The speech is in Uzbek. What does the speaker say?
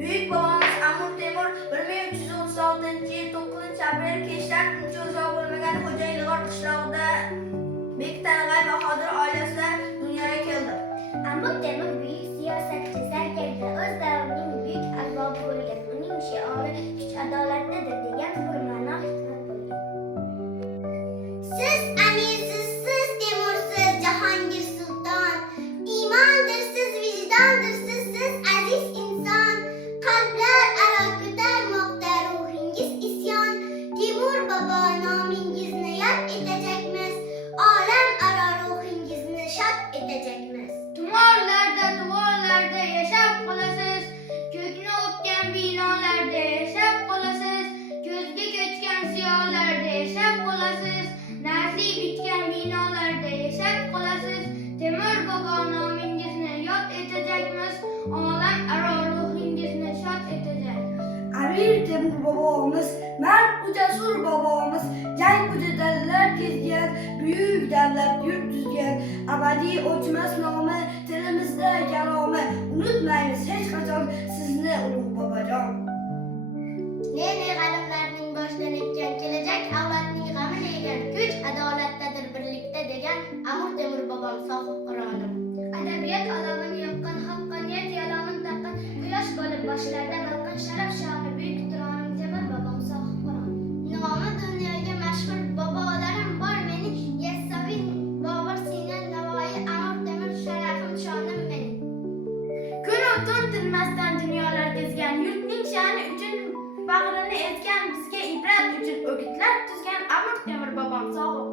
Büyük babamız Amir Temur 1336-yil 9-aprel kechdan uncha uzoq bo'lmagan Xo'jayilg'or qishlog'ida Bektarg'ay Bahodir oilasida dunyoga keldi. Amir Temur buyuk siyosatchi, sarkarda, o'z davrining buyuk arbobi bo'lgan. Uning shiori kuch adolatdadir degan bir ma'no hikmat bo'lgan. Siz amirsiz, siz Temursiz, Jahongir sulton. Iymondirsiz, vijdondirsiz, siz aziz inson. Qalblar aro ko'tarmoqda ruhingiz isyon. Temur bobo nomingizni yod etajakmiz. Olam aro ruhingizni shod etajakmiz. Tumorlarda, duvorlarda yashab qolasiz. Ko'kni o'pgan binolarda yashab qolasiz. Ko'zga ko'chgan ziyolarda yashab qolasiz. Nasib etgan binolarda yashab qolasiz. Temur bobo nomingizni yod etajakmiz. Olam aro ruhingizni shod etajak. Amir Temur bobomiz, mard va jasur bobomiz, jang mujadalalar kezgan, buyuk davlat yurt tuzgan, abadiy o'chmas nomi, tilimizda kalomi, unutmaymiz hech qachon sizni ulug' bobojon. Ne g'animlarning boshdan ekkan, kelajak avlodning g'amini yegan, kuch adolatdadir birlikda degan Amir Temur bobom sohib Qur'onim. Adabiyot olamini yoqqan, haqqoniyat yalog'ini taqqan, quyosh bo'lib boshlarda balqin sharaf shoni buyuk Qur'onim Temur bobom sohib Qur'on. Nomi dunyoga mashhur bobolarim bor mening, Yassaviy, Bobur, Sina, Navoiy, Amir Temur sharafim shonim mening. Kun tun tinmasdan dunyolar kezgan, yurtning sha'ni uchun bag'rini ezgan, bizga ibrat uchun o'gitlar tuzgan Amir Temur bobom sog'ib